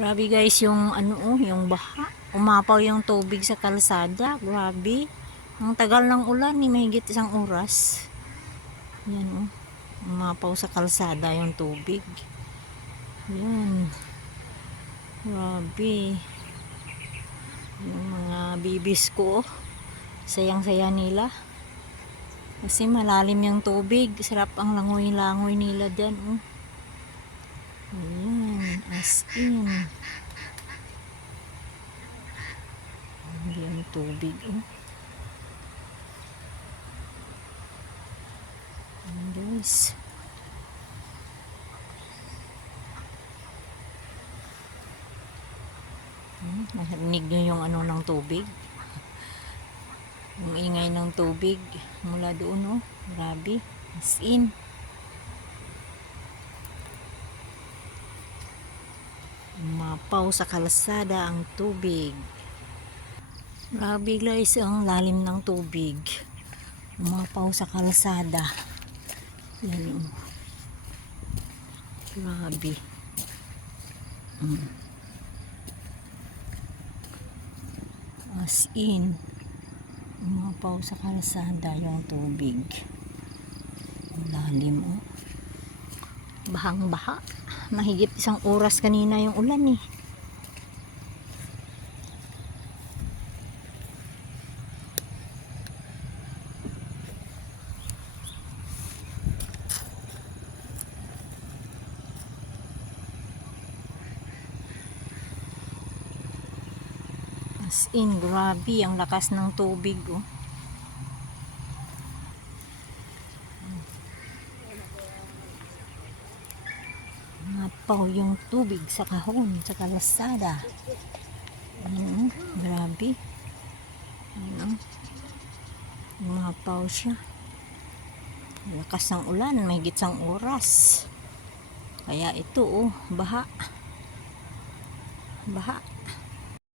Grabe guys, yung yung baha. Umapaw yung tubig sa kalsada. Grabe. Ang tagal ng ulan, mahigit 1 oras. Yan umapaw sa kalsada yung tubig. Yan. Grabe. Yung mga bibis ko, sayang-saya nila. Kasi malalim yung tubig. Sarap ang langoy-langoy nila dyan. Ayan, as in. Hindi ang tubig. Ayan guys. Narinig nyo yung ng tubig. Yung ingay ng tubig mula doon. Grabe. As in. Umapaw sa kalsada ang tubig. Grabe guys, ang lalim ng tubig. Umapaw sa kalsada. Yan Grabe. As in, umapaw sa kalsada yung tubig. Ang lalim Bahang-baha. Mahigit 1 oras kanina yung ulan As in, grabe ang lakas ng tubig Umapaw yung tubig sa kahon, sa kalsada. Grabe. Umapaw siya. Lakas ng ulan, mahigit 1 oras. Kaya ito baha. Baha.